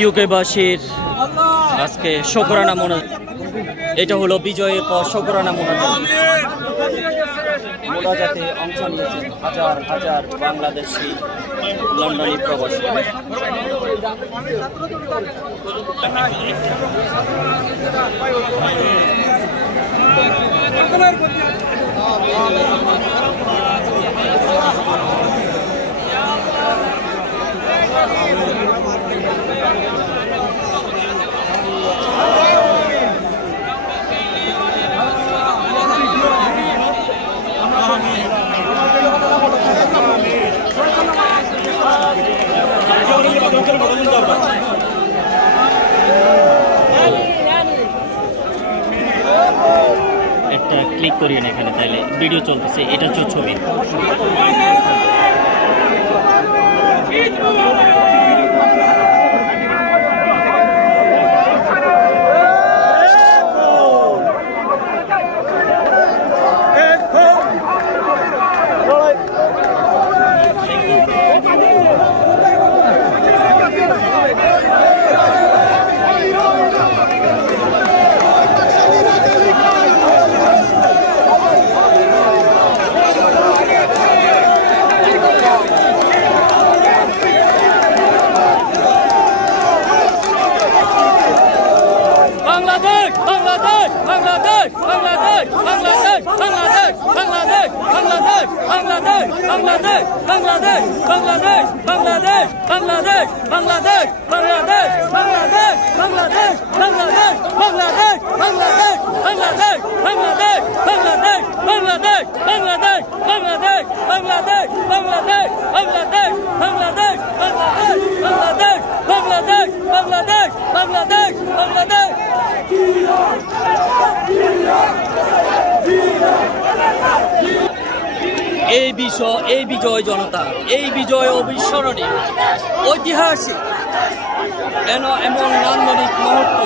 ইউকেবাসীর আজকে শুকরানা মোনাজাত। এটা হলো বিজয়ের পর শুকরানা মোনাজাতে অংশ নিয়েছে হাজার হাজার বাংলাদেশি লন্ডনী প্রবাসী। একটা ক্লিক করিয়ে না এখানে, তাইলে ভিডিও চলতেছে, এটা হচ্ছে ছবি। এই বিজয় জনতা, এই বিজয় অবিস্মরণীয়, ঐতিহাসিক, এমন নান্দনিক মুহূর্ত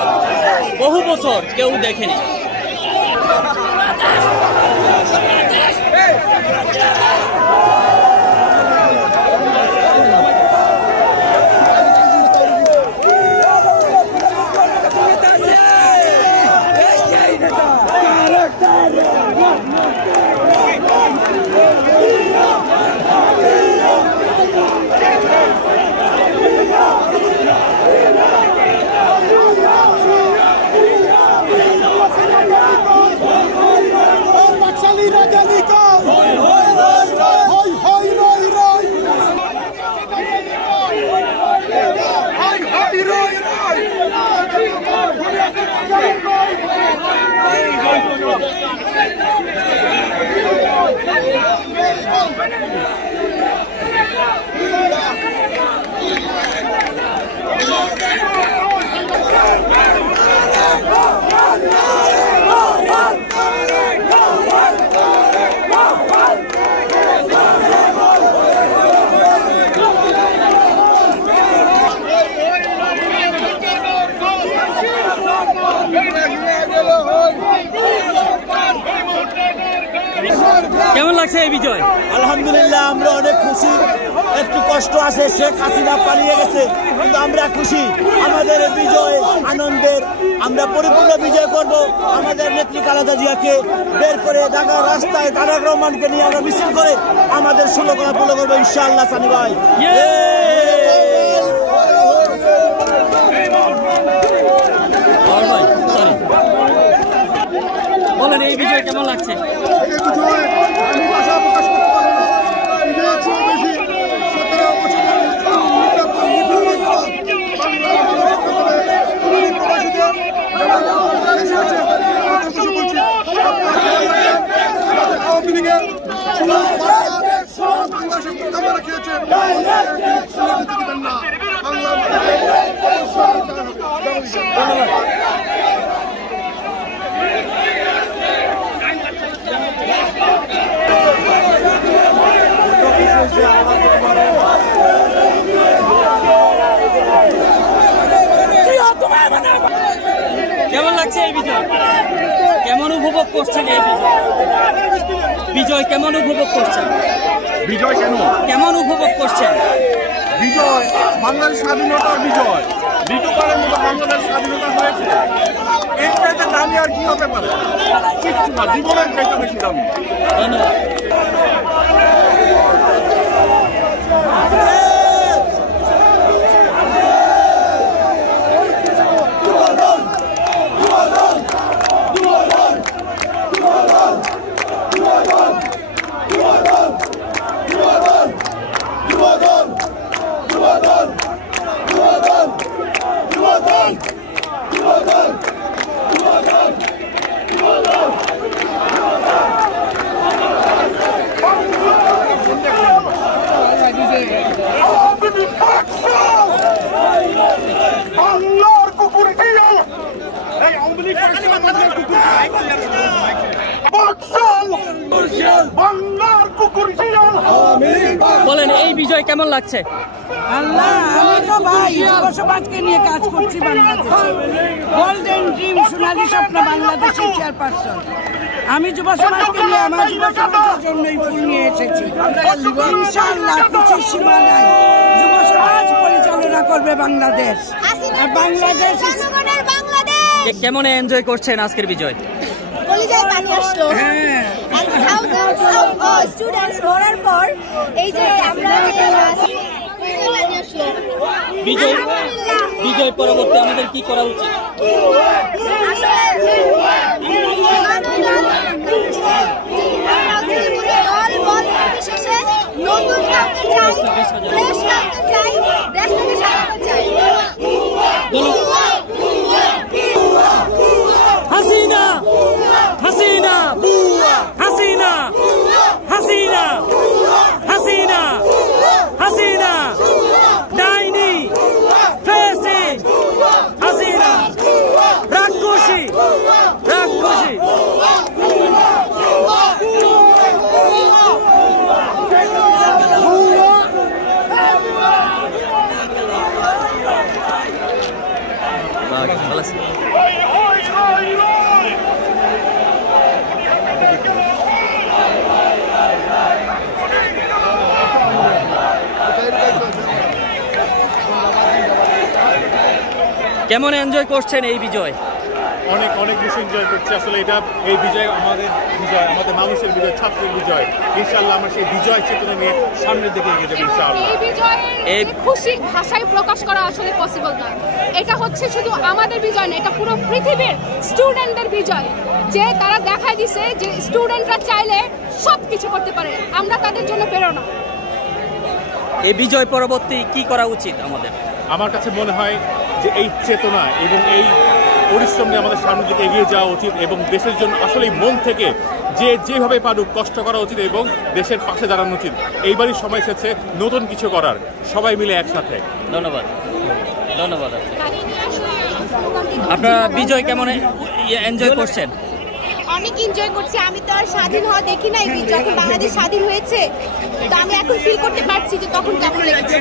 বহু বছর কেউ দেখেনি। কেমন লাগছে এই বিজয়? আলহামদুলিল্লাহ, আমরা অনেক খুশি। একটু কষ্ট আছে, শেখ হাসিনা পালিয়ে গেছে, কিন্তু আমরা খুশি। আমাদের বিজয় আনন্দের, আমরা পরিপূর্ণ বিজয় করব। আমাদের নেত্রী খালেদা জিয়াকে বের করে ঢাকার রাস্তায় তারেক রহমানকে নিয়ে আমরা মিছিল করে আমাদের স্লোগান পুরো করবো ইনশাআল্লাহ। সানি ভাই, বলেন এই বিজয় কেমন লাগছে? কেমন লাগছে এই বিজয়? কেমন উপভোগ করছেন এই বিজয়? কেমন উপভোগ করছেন বিজয়? কেমন উপভোগ করছেন? বিজয় বাংলাদেশ স্বাধীনতার বিজয়। আমাদের স্বাধীনতা হয়েছে, এর চাইতে দামি আর কি হতে পারে? কিচ্ছু না, জীবনের চাইতে বেশি দামি। বলেন এই বিজয় কেমন লাগছে? আল্লাহ, আমি তো ভাই যুব সমাজকে নিয়ে কাজ করছি বাংলাদেশে। গোল্ডেন ড্রিম, সোনালী স্বপ্ন বাংলাদেশের চেয়ারপারসন। আমি যুব সমাজকে নিয়ে আমার যুব সমাজের জন্যই ফুল নিয়ে এসেছি। ইনশাআল্লাহ কিছু সীমা নাই, যুব সমাজ পরিচালনা করবে বাংলাদেশ। আর বাংলাদেশ কেমন এনজয় করছেন আজকের বিজয়? কলিজায় পানি আসলো। স্টুডেন্টস পড়ার পর এই যে আমরা বিজয় পরবর্তী আমাদের কি করা উচিত? হাসিনা হাসিনা হাসিনা হাসিনা হাসিনা হাসিনা ডাইনি ফ্যাসিস্ট হাসিনা রাক্ষসী রাক্ষসী। কেমন এনজয় করছেন এই বিজয়? অনেক অনেক বেশি এনজয় করছি। আসলে এটা এই বিজয় আমাদের বিজয়, আমাদের মানুষের বিজয়, ছাত্রের বিজয়। ইনশাআল্লাহ আমরা সেই বিজয় চেতনা নিয়ে সামনের দিকে এগিয়ে যাবো ইনশাআল্লাহ। এই বিজয়ের খুশি ভাষায় প্রকাশ করা আসলে পসিবল না। এটা হচ্ছে শুধু আমাদের বিজয় না, এটা পুরো পৃথিবীর স্টুডেন্টদের বিজয়, যে তারা দেখায় দিছে যে স্টুডেন্টরা চাইলে সব কিছু করতে পারে। আমরা তাদের জন্য প্রেরণা। এই বিজয় পরবর্তী কি করা উচিত আমাদের? আমার কাছে মনে হয় যে এই চেতনা এবং এই পরিশ্রম নিয়ে আমাদের সামনের দিকে এগিয়ে যাওয়া উচিত এবং দেশের জন্য আসলে মন থেকে যে যেভাবে পারুক কষ্ট করা উচিত এবং দেশের পাশে দাঁড়ানো উচিত। এইবারই সময় এসেছে নতুন কিছু করার, সবাই মিলে একসাথে। ধন্যবাদ ধন্যবাদ। আপনারা বিজয় কেমন এনজয় করছেন? অনেক এনজয় করছি। আমি তো আর স্বাধীন হওয়া দেখি নাই, যখন বাংলাদেশ স্বাধীন হয়েছে, তো আমি এখন ফিল করতে পারছি যে তখন কেমন লেগেছে।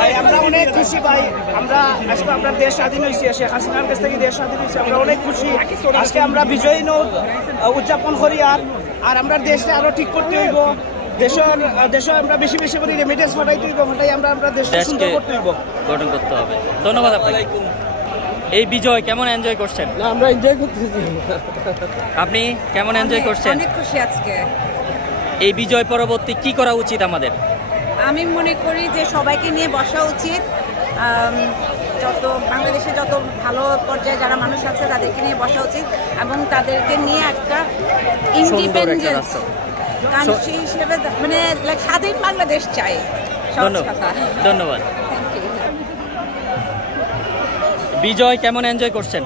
ভাই আমরা অনেক খুশি ভাই, আমরা আজকে আমরা দেশ স্বাধীন হয়েছি, শেখ হাসিনার কাছ থেকে দেশ স্বাধীন হয়েছে, আমরা অনেক খুশি। আজকে আমরা বিজয়ী নোট উদযাপন করি। আর আমরা দেশটা আরো ঠিক করতে হইব। দেশে আমরা বেশি বেশি করে রেমিটেন্স পাঠাইতে হইব, ওটাই আমরা দেশটা সুন্দর করতে হইব, গঠন করতে হবে। ধন্যবাদ আপনাকে। এই বিজয় কেমন এনজয় করছেন? না আমরা এনজয় করতেছি। আপনি কেমন এনজয় করছেন? অনেক খুশি আজকে। এই বিজয় পরবর্তী কি করা উচিত আমাদের? আমি মনে করি যে সবাইকে নিয়ে বসা উচিত। যত বাংলাদেশে যত ভালো পর্যায়ে যারা মানুষ আছে তাদেরকে নিয়ে বসা উচিত এবং তাদেরকে নিয়ে একটা ইন্ডিপেন্ডেন্স কান্ট্রি হিসেবে মানে স্বাধীন বাংলাদেশ চাই। ধন্যবাদ। বিজয় কেমন এনজয় করছেন?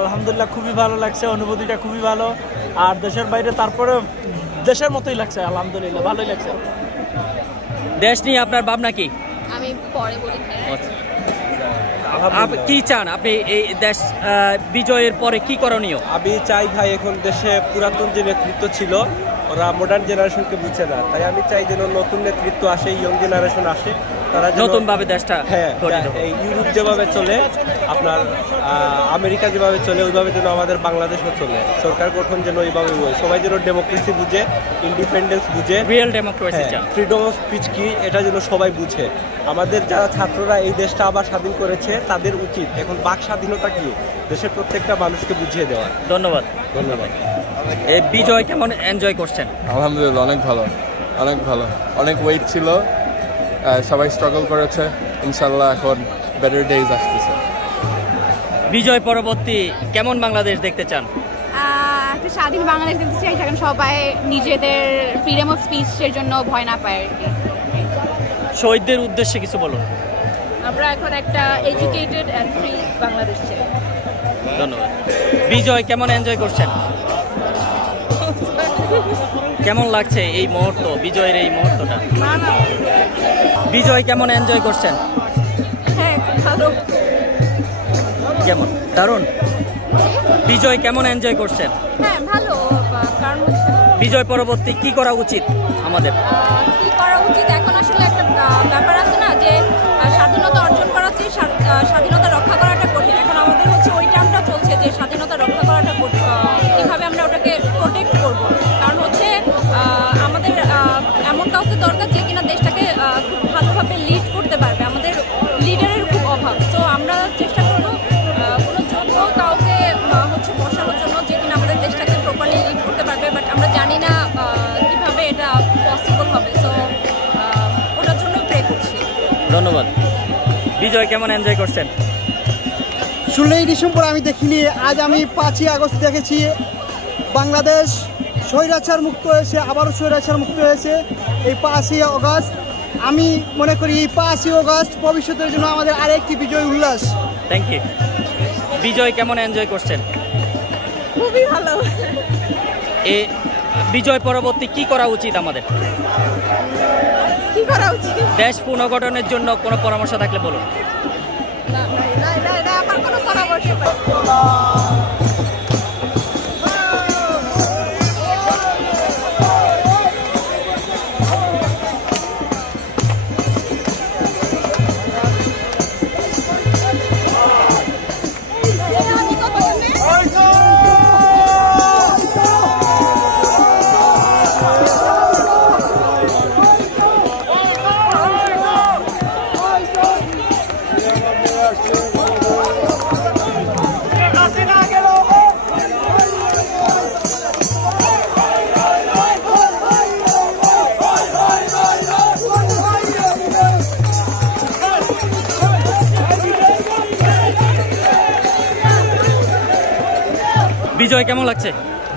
আলহামদুলিল্লাহ খুবই ভালো লাগছে, অনুভূতিটা খুবই ভালো। আর দেশের বাইরে তারপরে দেশের মতোই লাগছে, আলহামদুলিল্লাহ ভালোই লাগছে। দেশ নিয়ে আপনার ভাবনা কি? আমি পরে বলি। কি চান আপনি এই দেশ বিজয়ের পরে কি করণীয়? আমি চাই ভাই, এখন দেশে পুরাতন যে নেতৃত্ব ছিল ওরা মডার্ন জেনারেশনকে বুঝে না, তাই আমি চাই যেন নতুন নেতৃত্ব আসে, ইয়ং জেনারেশন আসে তারা নতুন ভাবে দেশটা এই ইউরোপ যেভাবে চলে, আপনার আমেরিকা যেভাবে চলে, ওইভাবে যেন আমাদের বাংলাদেশও চলে। সরকার গঠন যেন ওইভাবে হয়, সবাই যেন ডেমোক্রেসি বুঝে, ইন্ডিপেন্ডেন্স বুঝে, real democracy, freedom of speech কি এটা যেন সবাই বুঝে। আমাদের যারা ছাত্ররা এই দেশটা আবার স্বাধীন করেছে তাদের উচিত এখন বাক স্বাধীনতা কি দেশের প্রত্যেকটা মানুষকে বুঝিয়ে দেওয়া। ধন্যবাদ। এই বিজয় কেমন এনজয় করছেন? আলহামদুলিল্লাহ, অনেক ভালো, অনেক ভালো। অনেক ওয়েট ছিল, সবাই স্ট্রাগল করেছে, ইনশাল্লাহ এখন বেটার ডেজ আসতেছে। বিজয় পরবর্তী কেমন বাংলাদেশ দেখতে চান? একটা স্বাধীন বাংলাদেশ দেখতে চাই, যেখানে সবাই নিজেদের ফ্রিডম অফ স্পিচের জন্য ভয় না পায় আর কি। শহীদদের উদ্দেশ্যে কিছু বলুন। আমরা এখন একটা এডুকেটেড অ্যান্ড ফ্রি বাংলাদেশ চাই। ধন্যবাদ। বিজয় কেমন এনজয় করছেন? কেমন লাগছে এই মুহূর্ত, বিজয়ের এই মুহূর্তটা? বিজয় কেমন এনজয় করছেন? হ্যাঁ, ভালো। কেমন? দারুণ। বিজয় কেমন এনজয় করছেন? হ্যাঁ, ভালো। কারণ বিজয় পরবর্তী কি করা উচিত আমাদের? কি করা উচিত, এখন আসলে একটা ব্যাপার আছে না যে স্বাধীনতা অর্জন করা হচ্ছে, স্বাধীনতা রক্ষা করাটা কঠিন। এখন আমাদের হচ্ছে ওই টার্মটা চলছে যে স্বাধীনতা রক্ষা করাটা কিভাবে আমরা ওটাকে প্রোটেক্ট করব। কারণ হচ্ছে আমাদের এমন কাউকে দরকার যে কিনা দেশটাকে খুব ভালোভাবে লিড করতে পারবে। আমাদের লিডারের খুব অভাব। তো আমরা চেষ্টা করবো কোনো যোগ্য কাউকে হচ্ছে বসানোর জন্য যে কিনা আমাদের দেশটাকে প্রপারলি লিড করতে পারবে। বাট আমরা জানি না কিভাবে এটা পসিবল হবে। সো ওটার জন্য প্রে করছি। ধন্যবাদ। বিজয় কেমন এনজয় করছেন? 16ই ডিসেম্বর আমি দেখিনি, আজ আমি 5ই আগস্ট দেখেছি। বাংলাদেশ স্বৈরাচার মুক্ত হয়েছে, আবারও স্বৈরাচার মুক্ত হয়েছে এই 5ই আগস্ট। আমি মনে করি এই 5ই আগস্ট ভবিষ্যতের জন্য আমাদের আরেকটি বিজয় উল্লাস। Thank you. বিজয় কেমন এনজয় করছেন? খুবই ভালো। এই বিজয় পরবর্তী কি করা উচিত আমাদের? কি করা উচিত? দেশ পুনর্গঠনের জন্য কোনো পরামর্শ থাকলে বলুন। আমার কোনো পরামর্শ নেই। বিজয় কেমন লাগছে?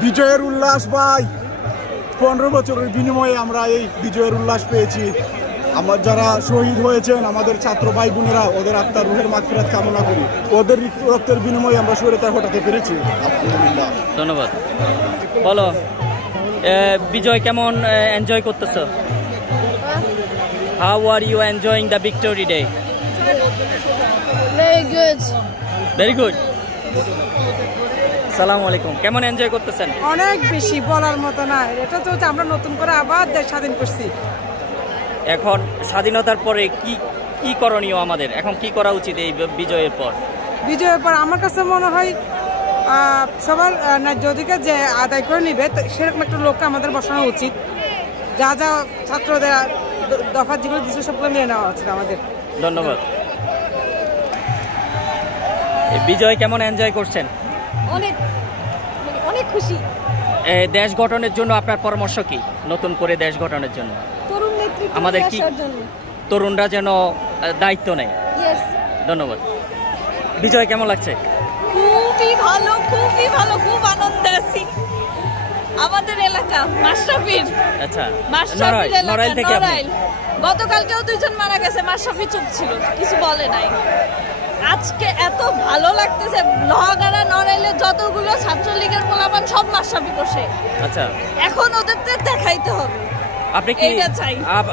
বিজয়ের উল্লাস ভাই, 15 বছরের বিনিময়ে আমরা এই বিজয়ের উল্লাস পেয়েছি। আমার যারা শহীদ হয়েছেন, আমাদের ছাত্র ভাই বোনেরা, ওদের আত্মার রুহের মাগফিরাত কামনা করি। ওদের রক্তের বিনিময়ে আমরা স্বৈরাচার হটাতে পেরেছি, আলহামদুলিল্লাহ। ধন্যবাদ। বলো, বিজয় কেমন এনজয় করতেছো? How are you enjoying the victory day? Very good. Very good. আসসালামু আলাইকুম। কেমন এনজয় করতেছেন? অনেক বেশি, বলার মতো না। এটা তো আমরা নতুন করে আবার দেশ স্বাধীন করছি। এখন স্বাধীনতার পরে কি কি করণীয় আমাদের? এখন কি করা উচিত এই বিজয়ের পর? বিজয়ের পর আমার কাছে মনে হয় সবার ন্যায্য অধিকার যে আদায় করে নিবে, সেরকম একটা লোককে আমাদের বসানো উচিত। যা যা ছাত্রদের দফা যেগুলো দিচ্ছে সবগুলো মেনে নেওয়া উচিত আমাদের। ধন্যবাদ। বিজয় কেমন এনজয় করছেন? অনেক অনেক খুশি। দেশ গঠনের জন্য আপনার পরামর্শ কি? নতুন করে দেশ গঠনের জন্য তরুণ নেতৃত্ব আমাদের কি তরুণরা যেন দায়িত্ব নেয়। ধন্যবাদ। বিজয় কেমন লাগছে? খুবই ভালো, খুবই ভালো, খুব আনন্দে আছি। আমাদের এলাকা মাশরাফির। আচ্ছা, নড়াইল থেকে আপনি? গতকালকেও 2 জন মারা গেছে, মাশরাফি চুপ ছিল, কিছু বলে নাই। আজকে এত ভালো লাগতেছে, লোহাগাড়া নড়াইলে যতগুলো ছাত্রলীগের পোলাপান সব মাশরাফি করছে। আচ্ছা, এখন ওদের দেখাইতে হবে।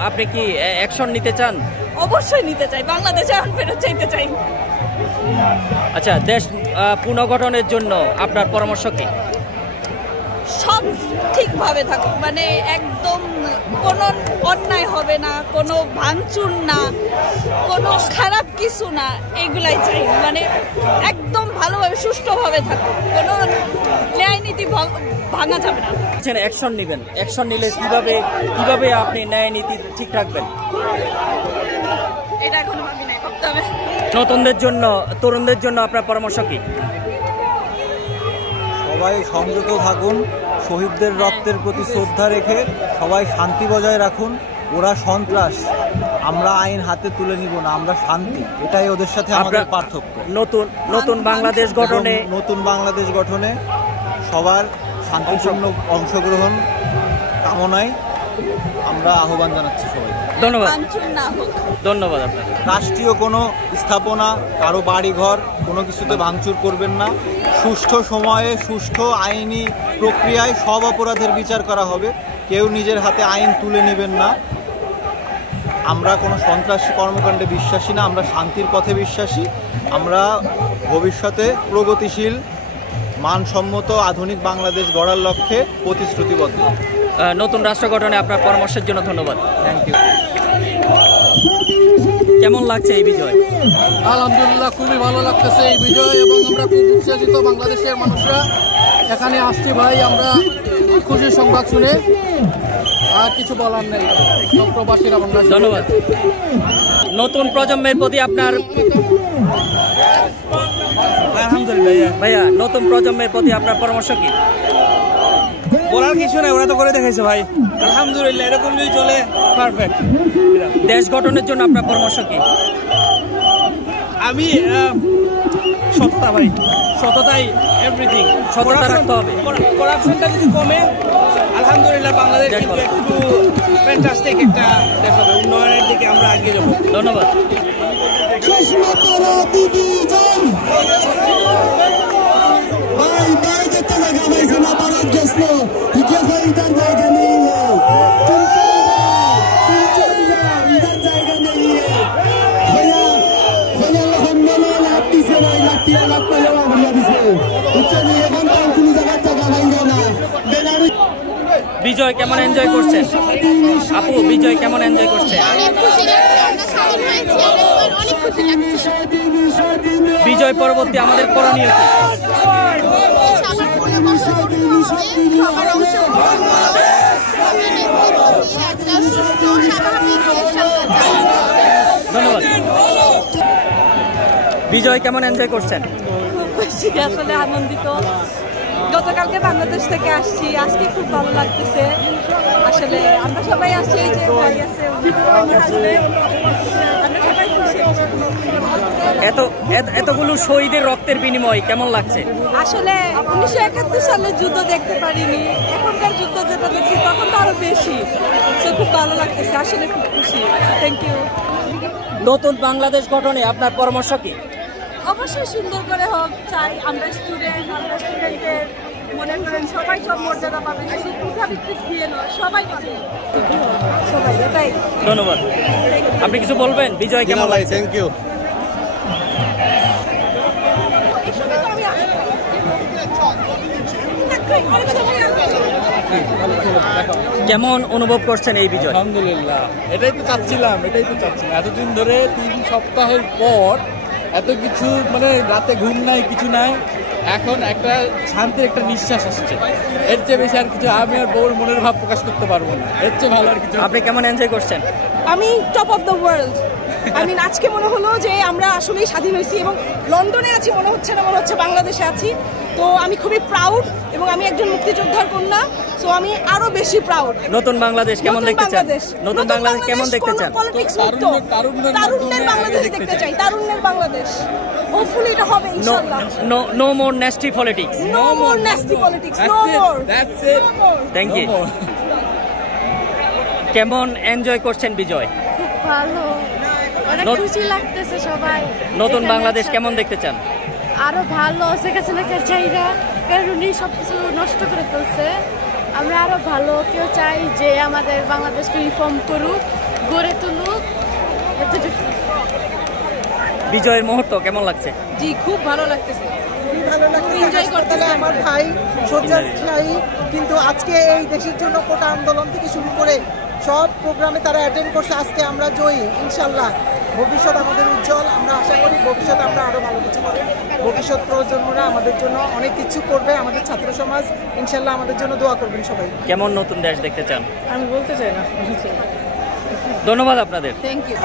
আপনি কি অ্যাকশন নিতে চান? অবশ্যই নিতে চাই, বাংলাদেশে এখন ফেরত চাইতে চাই। আচ্ছা, দেশ পুনর্গঠনের জন্য আপনার পরামর্শ কি? সব ঠিকভাবে থাকুক, মানে একদম কোনো অন্যায় হবে না, কোনো ভাঙচুর না, কোনো খারাপ কিছু না, এগুলাই চাই। মানে একদম ভালোভাবে সুষ্ঠুভাবে থাকুক, কোনো ন্যায় নীতি ভাঙা যাবে না। অ্যাকশন নেবেন, অ্যাকশন নিলে কিভাবে আপনি ন্যায় নীতি ঠিক রাখবেন? এটা এখনো ভাবি নাই, ভাবতে হবে। নতুনদের জন্য, তরুণদের জন্য আপনার পরামর্শ কি? সবাই সংযত থাকুন, শহীদদের রক্তের প্রতি শ্রদ্ধা রেখে সবাই শান্তি বজায় রাখুন। ওরা সন্ত্রাস, আমরা আইন হাতে তুলে নিব না, আমরা শান্তি, এটাই ওদের সাথে আমাদের পার্থক্য। নতুন বাংলাদেশ গঠনে সবার শান্তিপূর্ণ অংশগ্রহণ কামনায় আমরা আহ্বান জানাচ্ছি সবাই। ধন্যবাদ আপনাকে। রাষ্ট্রীয় কোনো স্থাপনা, কারো বাড়িঘর, কোনো কিছুতে ভাঙচুর করবেন না। সুষ্ঠু সময়ে সুষ্ঠু আইনি প্রক্রিয়ায় সব অপরাধের বিচার করা হবে। কেউ নিজের হাতে আইন তুলে নেবেন না। আমরা কোনো সন্ত্রাসী কর্মকাণ্ডে বিশ্বাসী না, আমরা শান্তির পথে বিশ্বাসী। আমরা ভবিষ্যতে প্রগতিশীল, মানসম্মত আধুনিক বাংলাদেশ গড়ার লক্ষ্যে প্রতিশ্রুতিবদ্ধ। নতুন রাষ্ট্র গঠনে আপনার পরামর্শের জন্য ধন্যবাদ। Thank you. কেমন লাগছে এই বিজয়? আলহামদুলিল্লাহ, খুবই ভালো লাগতেছে এই বিজয়, এবং আমরা খুব উৎসাহিত বাংলাদেশের মানুষরা এখানে আসছি ভাই। আমরা খুশির সংবাদ শুনে আর কিছু বলার নেই, সব প্রবাসীরা বাংলাদেশ। ধন্যবাদ। নতুন প্রজন্মের প্রতি আপনার আলহামদুলিল্লাহ ভাইয়া, নতুন প্রজন্মের প্রতি আপনার পরামর্শ কি? বলার কিছু নাই, ওরা তো করে দেখাইছে ভাই। আলহামদুলিল্লাহ, এরকম যদি চলে পারফেক্ট। দেশ গঠনের জন্য আপনার পরামর্শ কি? আমি সততা ভাই, সততাই এভরিথিং। সততা রাখতে হবে। করাপশনটা যদি কমে, আলহামদুলিল্লাহ বাংলাদেশ কিন্তু একটু ফ্যান্টাস্টিক একটা দেশ হবে, উন্নয়নের দিকে আমরা এগিয়ে যাবো। ধন্যবাদ। বিজয় কেমন এনজয় করছেন আপু? বিজয় কেমন এনজয় করছেন? বিজয় পরবর্তী আমাদের করণীয় কি? ধন্যবাদ। বিজয় কেমন এনজয় করছেন? খুব খুশি, আসলে আনন্দিত। গতকালকে বাংলাদেশ থেকে আসছি, আজকে খুব ভালো লাগতেছে। আসলে আমরা সবাই আসছি, এই যে ভাই আছে, আমরা সবাই খুশি। এতগুলো শহীদের রক্তের বিনিময় কেমন লাগছে? আসলে 1971 সালে যুদ্ধ দেখতে পারিনি, এখনকার যুদ্ধ যেটা দেখছি তখন তো আরো বেশি। খুব ভালো লাগতেছে, আসলে খুব খুশি। Thank you. নতুন বাংলাদেশ গঠনে আপনার পরামর্শ কি? অবশ্যই সুন্দর করে হোক চাই। আমরা স্টুডেন্টদের মনে করেন সবাই সব মর্যাদা পাবে, শুধু প্রথাভিত্তিক দিয়ে নয়, সবাই পাবে। সবাই, এটাই। ধন্যবাদ। আপনি কিছু বলবেন? বিজয় কেমন লাগছে? Thank you. কেমন অনুভব করছেন এই বিজয়? আলহামদুলিল্লাহ, এটাই তো চাচ্ছিলাম। এতদিন ধরে 3 সপ্তাহের পর এত কিছু, মানে রাতে ঘুম নাই, কিছু নাই, এখন একটা শান্তির একটা নিঃশ্বাস আসছে। এর চেয়ে বেশি আর কিছু আমি আর বউর মনের ভাব প্রকাশ করতে পারবো না। এর চেয়ে ভালো আর কিছু। আপনি কেমন এনজয় করছেন? আমি টপ অফ দ্য ওয়ার্ল্ড। আজকে মনে হলো যে আমরা আসলেই স্বাধীন হয়েছি, এবং লন্ডনে আছি মনে হচ্ছে না, মনে হচ্ছে বাংলাদেশে আছি। তো আমি খুবই প্রাউড, এবং আমি একজন মুক্তিযোদ্ধার কন্যা, সো আমি আরো বেশি প্রাউড। নতুন বাংলাদেশ কেমন দেখতে চান? নতুন বাংলাদেশ কেমন দেখতে চান? পলিটিক্স মুক্ত তারুণ্যের বাংলাদেশ দেখতে চাই, তারুণ্যের বাংলাদেশ। হোপফুলি এটা হবে ইনশাআল্লাহ। No more nasty politics. No more nasty politics. No more. That's it. Thank you. কেমন এনজয় করছেন বিজয়? খুব ভালো, অনেক খুশি লাগতেছে সবাই। নতুন বাংলাদেশ কেমন দেখতে চান? আরো ভালো, শেখ হাসিনাকে চাই না, কারণ উনি সবকিছু নষ্ট করে ফেলছে। আমরা আরো ভালো কেউ চাই যে আমাদের বাংলাদেশকে রিফর্ম করুক, গড়ে তুলুক। বিজয়ের মুহূর্ত কেমন লাগছে? জি, খুব ভালো লাগতেছে। খুবই ভালো লাগছে। হাসপাতালে আমার ভাই শয্যাশায়ী, কিন্তু আজকে এই দেশের জন্য কোটা আন্দোলন থেকে শুরু করে সব প্রোগ্রামে তারা অ্যাটেন্ড করছে। আজকে আমরা জয়ী ইনশাল্লাহ। ভবিষ্যৎ আমাদের উজ্জ্বল, আমরা আশা করি ভবিষ্যৎ আমরা আরো ভালো কিছু করব। ভবিষ্যৎ প্রজন্মরা আমাদের জন্য অনেক কিছু করবে, আমাদের ছাত্র সমাজ ইনশাল্লাহ আমাদের জন্য দোয়া করবেন সবাই। কেমন নতুন দেশ দেখতে চান? আমি বলতে চাই না। ধন্যবাদ আপনাদের। Thank you.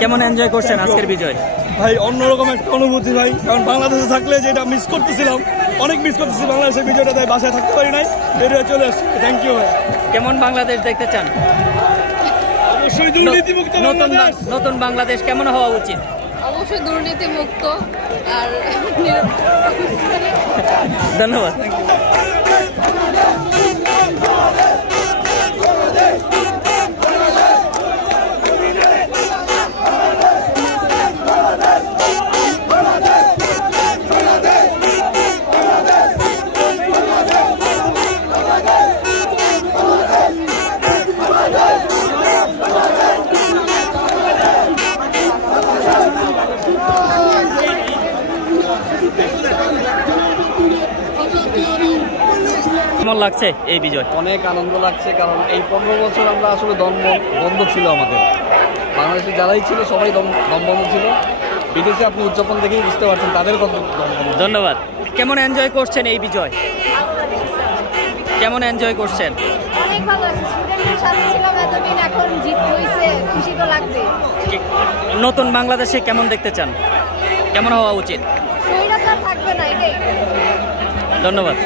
কেমন এনজয় করছেন আজকের বিজয়? ভাই অন্যরকম একটা অনুভূতি ভাই, কারণ বাংলাদেশে থাকলে যেটা মিস করতেছিলাম, অনেক মিস করতেছি বাংলাদেশের বিজয়টা, তাই বাসায় থাকতে পারি নাই, বেরিয়ে চলে আসছি। থ্যাংক ইউ ভাই। কেমন বাংলাদেশ দেখতে চান? অবশ্যই দুর্নীতিমুক্ত বাংলাদেশ। নতুন বাংলাদেশ কেমন হওয়া উচিত? অবশ্যই দুর্নীতিমুক্ত আর ধন্যবাদ। কেমন লাগছে এই বিজয়? অনেক আনন্দ লাগছে, কারণ এই 15 বছর আমরা আসলে দম বন্ধ ছিল আমাদের। বাংলাদেশে যারাই ছিল সবাই দম বন্ধ ছিল। বিদেশে আপনি উদযাপন দেখেই বুঝতে পারছেন তাদের কত দম বন্ধ। ধন্যবাদ। কেমন এনজয় করছেন এই বিজয়? কেমন এনজয় করছেন? অনেক ভালো আছে। স্টুডেন্টদের সাথে ছিলাম এতদিন, এখন জিত হইছে, খুশি তো লাগবে। নতুন বাংলাদেশে কেমন দেখতে চান? কেমন হওয়া উচিত? স্বৈরাচার থাকবে না, এটাই। ধন্যবাদ।